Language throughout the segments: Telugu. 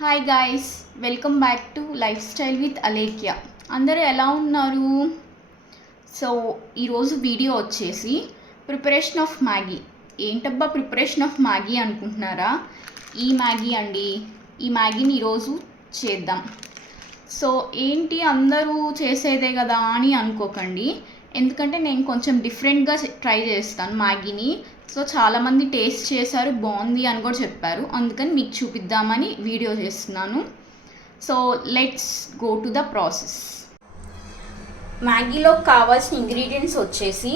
Hi guys, welcome back to life style with Alekhya. అందరూ ఎలా ఉన్నారు? సో ఈరోజు వీడియో వచ్చేసి ప్రిపరేషన్ ఆఫ్ మ్యాగీ. ఏంటబ్బా ప్రిపరేషన్ ఆఫ్ మ్యాగీ అనుకుంటున్నారా? ఈ మ్యాగీ అండి. ఈ మ్యాగీని ఈరోజు చేద్దాం. సో ఏంటి అందరూ చేసేదే కదా అని అనుకోకండి, ఎందుకంటే నేను కొంచెం డిఫరెంట్గా ట్రై చేస్తాను మ్యాగీని. సో చాలామంది టేస్ట్ చేశారు, బాగుంది అని కూడా చెప్పారు, అందుకని మీకు చూపిద్దామని వీడియో చేస్తున్నాను. So let's go to the process. మ్యాగీలో కావాల్సిన ఇంగ్రీడియంట్స్ వచ్చేసి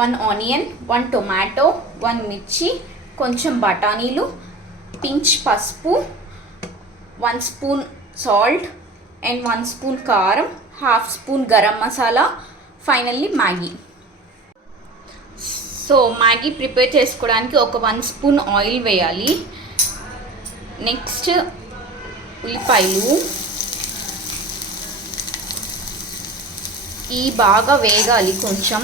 1 ఆనియన్, 1 టొమాటో, 1 మిర్చి, కొంచెం బఠానీలు, పించ్ పసుపు, 1 స్పూన్ సాల్ట్ అండ్ 1 స్పూన్ కారం, 1/2 spoon garam masala, finally Maggi. So Maggi prepare చేసుకోవడానికి ఒక 1 స్పూన్ ఆయిల్ వేయాలి. నెక్స్ట్ ఉల్లిపాయలు ఈ బాగా వేగాలి కొంచెం.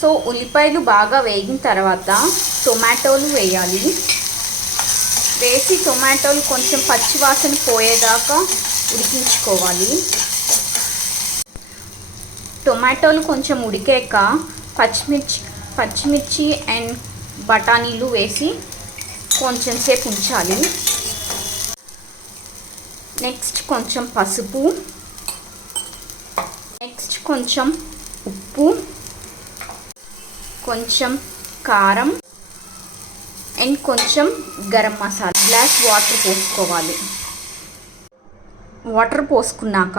సో ఉల్లిపాయలు బాగా వేగిన తర్వాత టొమాటోలు వేయాలి. వేసి టొమాటోలు కొంచెం పచ్చివాసన పోయేదాకా ఉడికించుకోవాలి. టొమాటోలు కొంచెం ఉడికాక పచ్చిమిర్చి అండ్ బఠానీలు వేసి కొంచెం సేపు ఉంచాలి. నెక్స్ట్ కొంచెం పసుపు, నెక్స్ట్ కొంచెం ఉప్పు, కొంచెం కారం అండ్ కొంచెం గరం మసాలా. గ్లాస్ వాటర్ పోసుకోవాలి. వాటర్ పోసుకున్నాక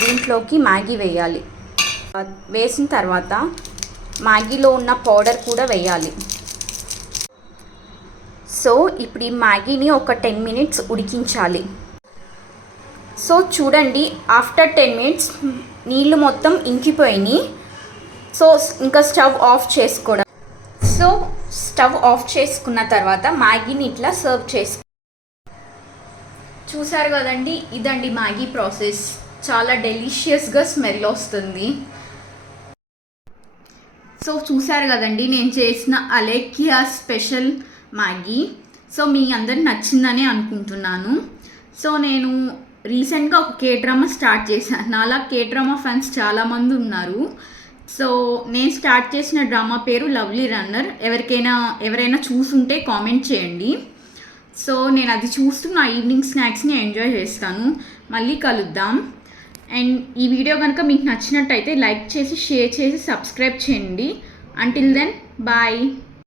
దీంట్లోకి మ్యాగీ వేయాలి. వేసిన తర్వాత మ్యాగీలో ఉన్న పౌడర్ కూడా వేయాలి. సో ఇప్పుడు ఈ మ్యాగీని ఒక 10 మినిట్స్ ఉడికించాలి. సో చూడండి, ఆఫ్టర్ 10 మినిట్స్ నీళ్ళు మొత్తం ఇంకిపోయినాయి. సో ఇంకా స్టవ్ ఆఫ్ చేసుకోవడం. సో స్టవ్ ఆఫ్ చేసుకున్న తర్వాత మ్యాగీని ఇట్లా సర్వ్ చేసుకో. చూసారు కదండి, ఇదండి మ్యాగీ ప్రాసెస్. చాలా డెలిషియస్గా స్మెల్ వస్తుంది. సో చూసారు కదండి, నేను చేసిన అలేఖ్య స్పెషల్ మ్యాగీ. సో మీ అందరికి నచ్చిందని అనుకుంటున్నాను. సో నేను రీసెంట్గా ఒక కే-డ్రామా స్టార్ట్ చేశాను. నాలా కే-డ్రామా ఫ్యాన్స్ చాలామంది ఉన్నారు. సో నేను స్టార్ట్ చేసిన డ్రామా పేరు లవ్లీ రన్నర్. ఎవరైనా చూసుంటే కామెంట్ చేయండి. సో నేను అది చూస్తూ నా ఈవినింగ్ స్నాక్స్ని ఎంజాయ్ చేస్తాను. మళ్ళీ కలుద్దాం. అండ్ ఈ వీడియో కనుక మీకు నచ్చినట్టయితే లైక్ చేసి, షేర్ చేసి, సబ్స్క్రైబ్ చేయండి. Until then bye.